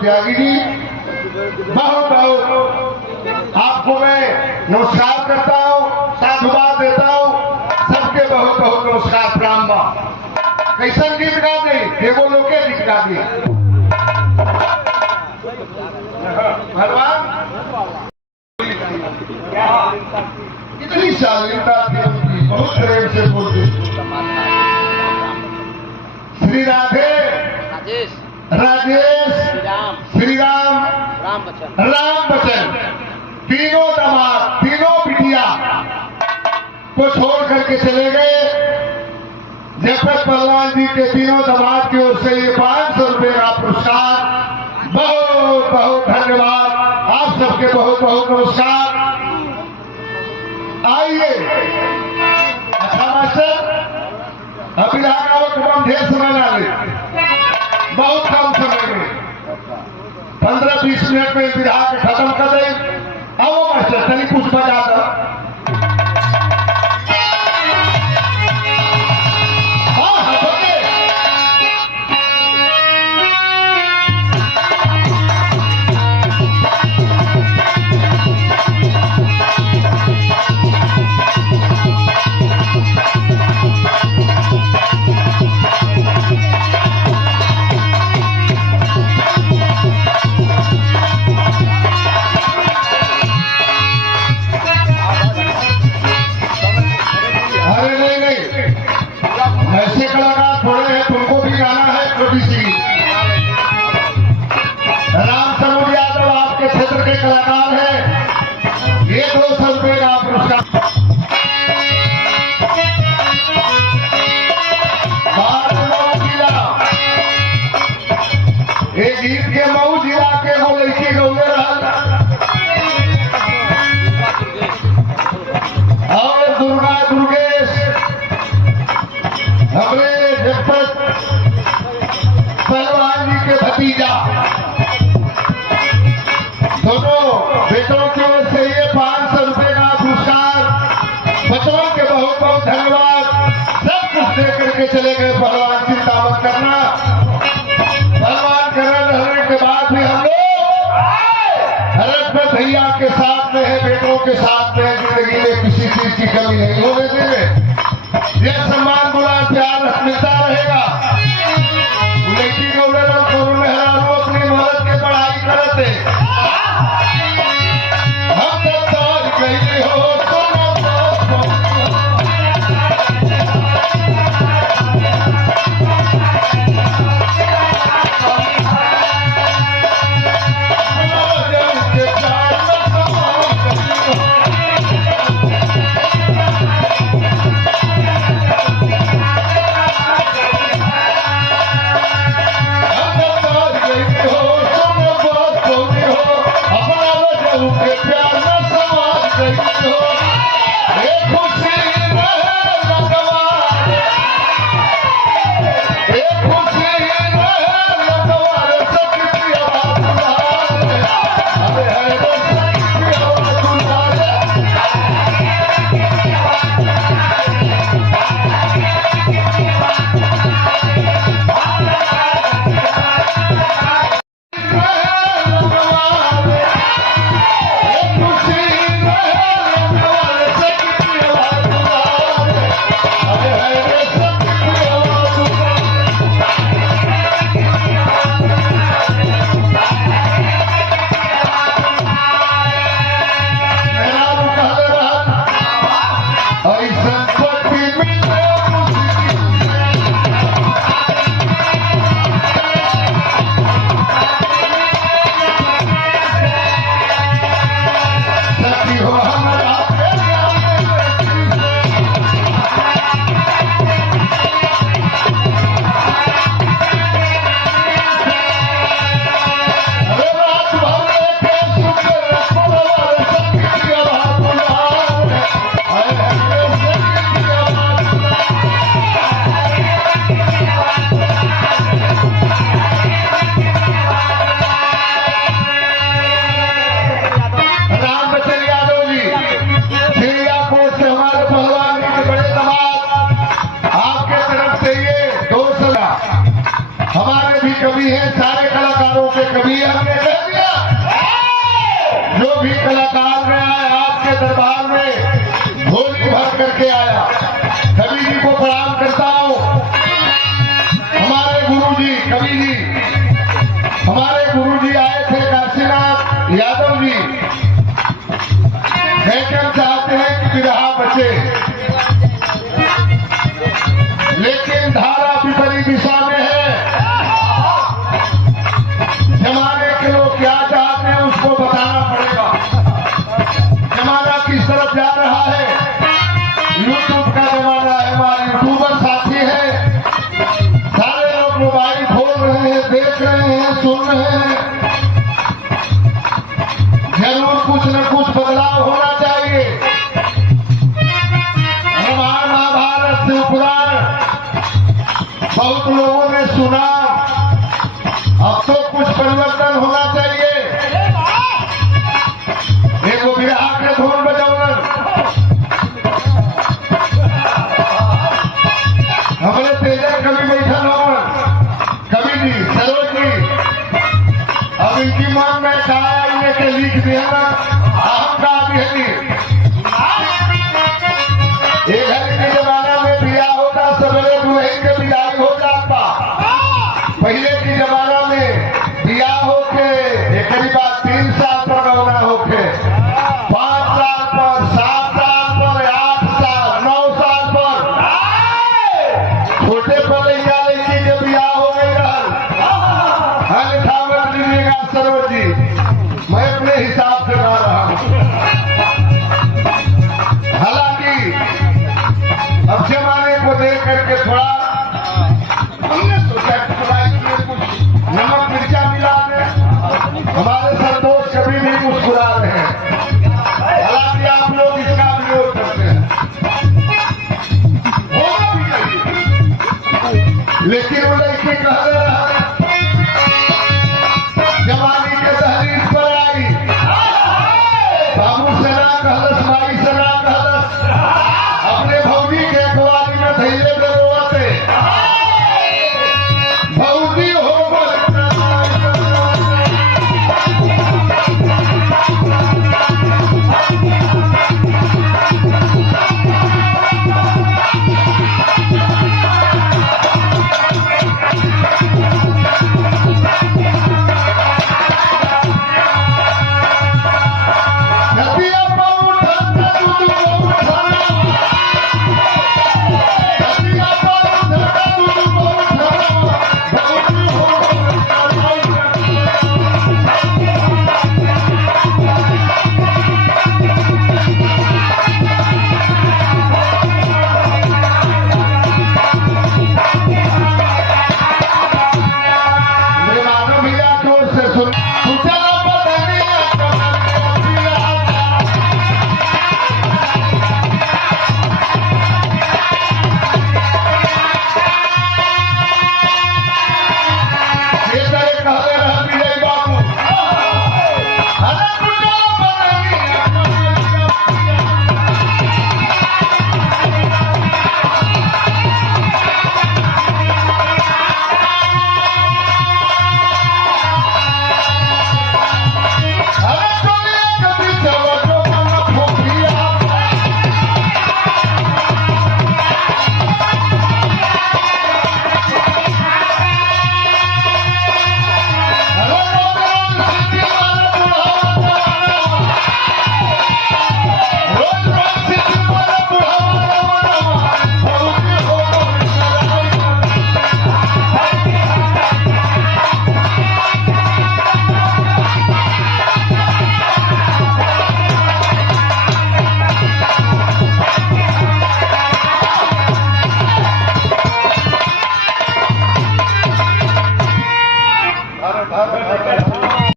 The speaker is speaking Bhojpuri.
त्यागी जी, बहुत बहुत आपको मैं नमस्कार करता हूँ, साधुवाद देता हूँ। सबके बहुत बहुत नमस्कार, प्रणाम बा। कैसन गीत गा दी, एगो लोके गीत गा दी भगवान। इतनी शालीनता थी उनकी, बहुत प्रेम से बोलती। श्री राधे, राजेश, श्री राम, राम बचन, तीनों दामाद, तीनों बिटिया को छोड़ करके चले गए। जगत पहलवान जी के तीनों दामाद की ओर से ये 500 रुपये का पुरस्कार। बहुत बहुत धन्यवाद, आप सबके बहुत बहुत नमस्कार। आइए। अच्छा मास्टर, अभी हम ढेर समय ना ले, बहुत कम समय में 15-20 मिनट में विधा के खत्म कर दे। आओ मास्टर, तनी कुछ बजा दो। ऐसे कलाकार थोड़े हैं, तुमको भी गाना है छोटी सी। राम स्वरूप यादव आपके क्षेत्र के कलाकार हैं, ये 200 रुपये का पुरस्कार। एक गीत के मऊ जिला के वो लड़की गौले रहा और दुर्गा दुर्गेश हमरे जगत पहलवान जी के भतीजा, दोनों बेटों की ओर से ये 500 रुपये का पुरस्कार। बच्चों के बहुत बहुत धन्यवाद। सब कुछ दे करके चले गए पहलवान, चिंता मत करना। पहलवान रहने के बाद भी हम लोग हरत भैया के साथ में है, बेटों के साथ में, जिंदगी में किसी चीज की कमी नहीं होने देंगे। यह सम्मान बुला प्यार मिलता रहेगा। लड़की को मेहरारू अपनी मदद के पढ़ाई करते, हम तो गई हो कवि हैं, सारे कलाकारों के कवि इसलिए हमने कह दिया जो भी कलाकार में आया आपके दरबार में झोली भर करके आया। कवि जी को प्रणाम करता हूँ। हमारे गुरुजी कवि जी, हमारे गुरुजी आए थे काशीनाथ यादव जी। हम चाहते हैं कि विरहा बचे, लेकिन धारा विपरीत दिशा में है। जमाने के लोग क्या चाहते हैं उसको बताना पड़ेगा। जमाना किस तरफ जा रहा है। यूट्यूब का जमाना है, हमारे यूट्यूबर साथी है, सारे लोग मोबाइल खोल रहे हैं, देख रहे हैं, सुन रहे हैं। जरूर कुछ न कुछ बदलाव होना चाहिए। रामायण महाभारत से पुराण बहुत लोगों ने सुना, अब तो कुछ परिवर्तन होना चाहिए। एगो विरहा के धुन बजौलन हमारे तेजर कवि बैठल हो, कवि जी सरोज जी। अब इनकी मन में कहा इन्हें के लिख दिया ना, हम का दिहली। एक घर के जमाना में बियाह होता, सवेरे दुल्हन के विदाई हो जाता। पहले के जमाना में बियाह होके एक बात 3 साल पर गौना होके, 5 साल पर, 7 साल पर, 8 साल, 9 साल पर छोटे पर लड़का लड़की के बियाह हो गई रहल। अन्यथा मत लीजिएगा सरोज जी, मैं अपने हिसाब से गा रहा हूँ। हालांकि अब जमाने को देख करके थोड़ा हमने सोचा कि थोड़ा इसमें कुछ नमक मिर्चा मिला दें। हमारे संतोष कभी भी मुस्कुरा रहे हैं, हालांकि आप लोग इसका विरोध करते हैं। होना भी चाहिए, लेकिन वो लड़की कह रहा है जवानी के दहलीज पर आई, बाबू से ना कहलस, माई से ना कहलस, अपने भौजी के अखबारी में धैले में रोते भौजी हो